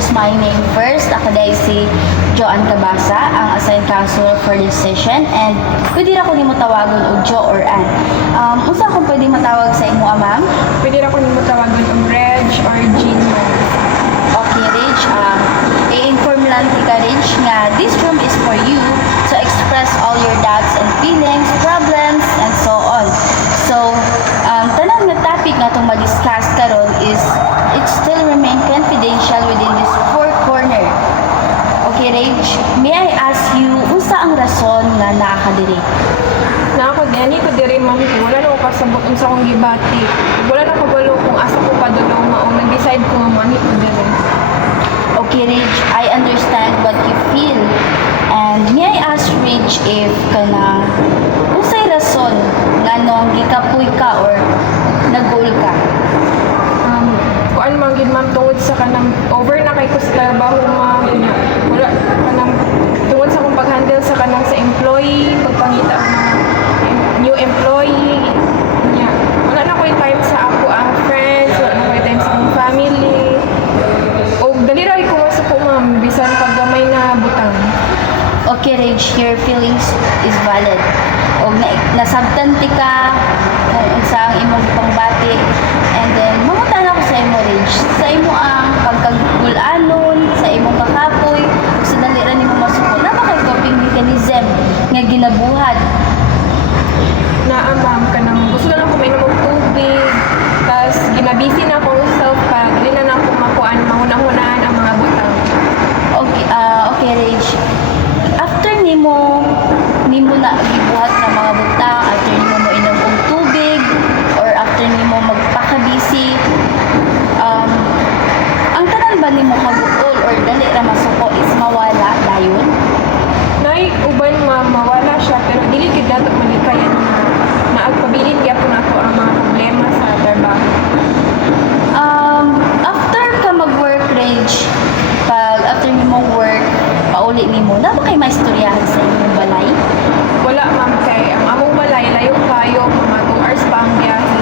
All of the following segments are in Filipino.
introduce my name first. Ako dahil si Joanne Cabasa, ang assigned counselor for this session. And pwede na ko nimo tawagon og Jo or Ann. Unsa akong pwede matawag sa imo, ma'am? Pwede na ko nimo tawagan ang Reg or Jean mo. Okay, Reg. I-inform lang ka, Reg, nga this room is for you to express all your doubts and feelings, problems, and so on. So, tanang na topic na itong ma-discuss karon is it still remain confidential within this four corner. Okay, Reg, may I ask you, unsa ang rason nga naa ka diri? Na ako gani ko diri ma'am ko wala na ko kasabot unsa akong gibati. Wala na ko balo kung asa ko padulong mao nag-decide ko nga mani ko diri. Okay, Reg, I understand what you feel. And may I ask, Reg, if kanang unsay rason nga nung gikapoy ka or nag-goal ka? Kuan man gid ma'am tungod sa kanang over na kay ko sa trabaho ma'am. Wala kanang tungod sa akong pag-handle sa kanang sa employee, pagpangita ang mga new employee. Nya, wala na ko yung time sa ako ang friends, wala na ko yung time sa akong family. O dali ra ko sa ko ma'am bisan pag gamay na butang. Okay, Reg, your feelings is valid. O nasabtan ti ka kung unsa ang imong pangbati. And then, mangutan ako sa imo, Reg. Sa imo ang pagkagulanon, sa imong kakapoy, sa daliran nimo masuko. Na ba kay coping mechanism nga ginabuhat? Na ma'am kanang gusto na lang ko mainom og tubig. Tas ginabisi na ako self pa, dili na ako makuan mahuna-hunaan ang mga butang. Okay, okay, Reg. After nimo na gibuhat ng mga butang, after nimo mo inom og tubig, or after nimo magpakabisi, ang tanan ba nimo kaguol or dali ra masuko is mawala dayon? Nay uban mawala siya pero dili gid nato malikayan na agpabilin gyapon ako ang mga problema sa trabaho. After ka mag-work, Reg, pag after nimo work, pauli nimo, na ba kay maistoryahan sa inyong balay? Wala ma'am kay ang among balay layo kayo mga 2 hours pa ang biyahe.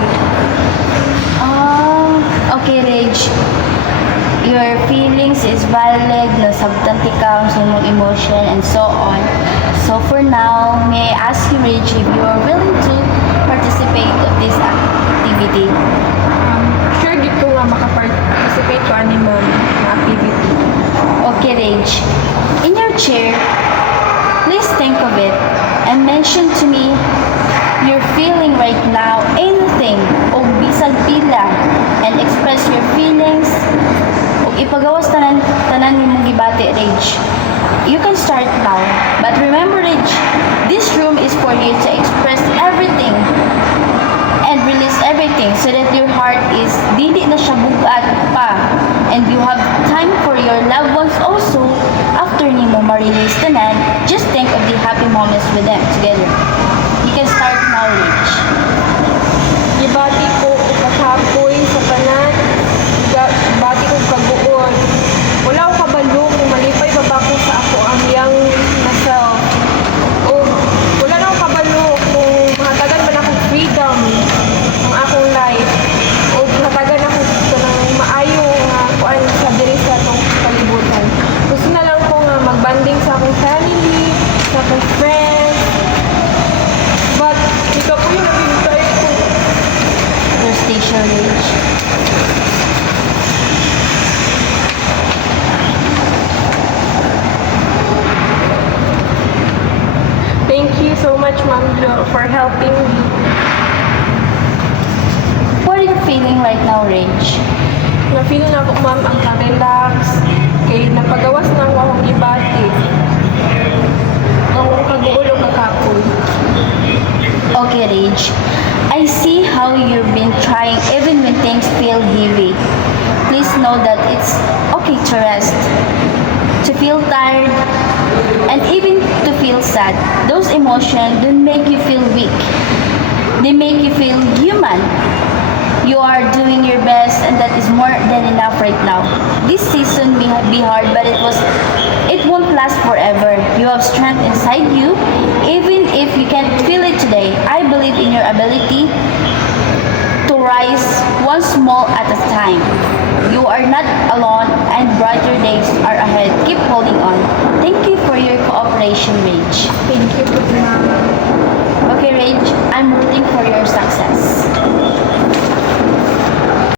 Okay, Reg. Your feelings is valid, nasabtan ti ka sa imong emotion and so on. So for now, may I ask you, Reg, if you are willing to participate of this activity? Sure gid ko nga maka-participate ko ani ma'am na activity. Okay, Reg. In your chair, please think of it and mention to me you're feeling right now anything o bisag pila and express your feelings o ipagawas tanan nimong gibati, Reg. You can start now, but remember, Reg, this room is for you to express everything and release everything so that your heart is dili na siya bugat pa, and you have time for your loved ones also. After nimo ma-release tanan, just think of the happy moments with them together. You can start now, Reg. Gibati ko kahapoy sa tanan. Gibati ko kaguon. Wala ko kabalo kung malipay ba ko sa ako ang young na self. O wala na ko kabalo kung mahatagan ba na akong freedom ang akong life. O mahatagan ako ng maayo nga kuan sa diri sa atong kalibutan. Gusto na lang ko nga magbanding sa akong family, sa akong friends. But ikaw po yung naghintay ko. Your station, Reg. Thank you so much, Ma'am Jo, for helping me. What are you feeling right now, Reg? Na-feel na ako, ma'am, ang ka-relax. Kaya napagawas na ako akong gibati. Ang kaguulo kakapoy. Okay, Reg. I see how you've been trying even when things feel heavy. Please know that it's okay to rest, to feel tired, and even to feel sad. Those emotions don't make you feel weak. They make you feel human. You are doing your best, and that is more than enough right now. This season may be hard, but it won't last forever. You have strength inside you, even if you can't feel it today. I believe in your ability to rise one small at a time. You are not alone, and brighter days holding on. Thank you for your cooperation, Rage. Thank you po, ma'am. Okay, Rage, I'm rooting for your success.